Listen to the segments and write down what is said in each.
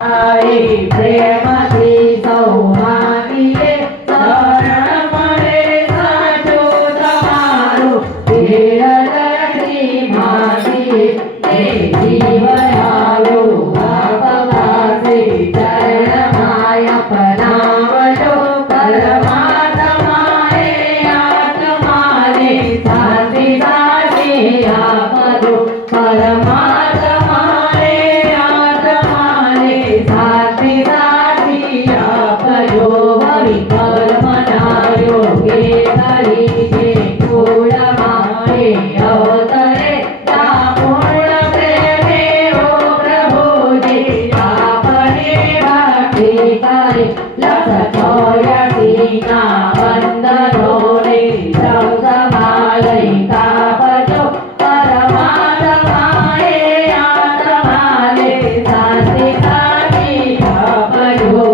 आई प्रेमથી સૌભાગીએ શરણ મળે સાચું તમારું ધીરજથી માગીએ તે જીવયાલો આપવાસે ચરણમાં અપનાવજો પરમાત્માએ આત્માને શાંતિ સાચી આપજો પરમાત્માને આત્માને શાંતિ સાચી આપજો વિકલ્પનાયો કે તરીકે કુળમાએ અવતરે પૂર્ણ પ્રેમે ઓ પ્રભુજી આપને ભક્તિ કરે લક્ષ 84 ના બંધનોને સંભાળી કાપજો પરમાત્માએ આત્માને શાંતિ સાચી આપજો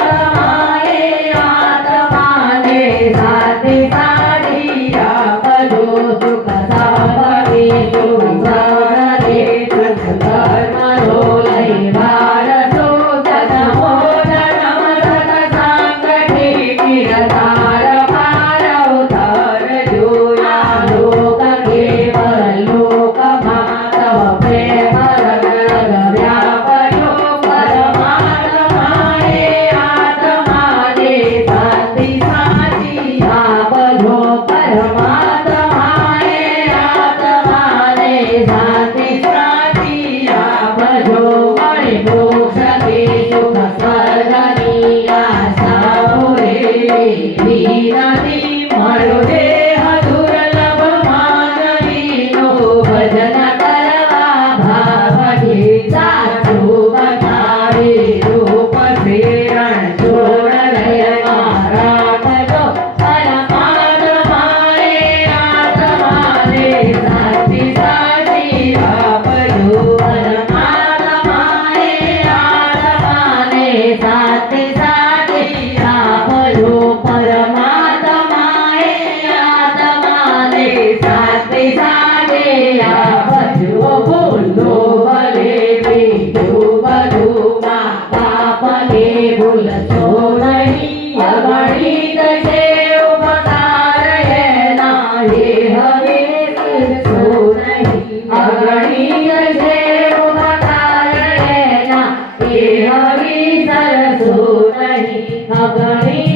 પરમાત્માએ આત્માને શાંતિ સાચી આપજો સુખ સાંભળી સુખ સૌરરે ધર્મનો લઈ વારસો જન્મો જન્મ સત્સંગથી કિરતાર પાર ઉતાર જોયા લોક કેવલ લોકમાં તવ પ્રેમ રગ રગ વ્યાપજો પરમાત્માએ આત્માને શાંતિ સાચી આપજો પરમાત્માએ આત્માને શાંતિ સાચી આપજો મળે મોક્ષથી સુખ સ્વર્ગની આશા પૂરેલી નથી મળ્યો દેહ દુર્લભ માનવીનું ભજન કરવા ભાવથી સાચું બતાવી રૂપ શેરણ છોડ લયમાં રાખજો પરમાત્માએ આત્માને સાચી સાચી આપજો પરમાત્માએ આત્માને સાચી સાચી આપજો પરમાત્માએ આત્માને સાચી સાચી આપજો ભૂલો ભલે બીજું બધું પાપને ભૂલશો નહીં અગણિત છે ઉપકાર એના એ હવે કરશો નહીં અગણિત છે ઉપકાર એના એ હવે સરસો નહીં અગણિત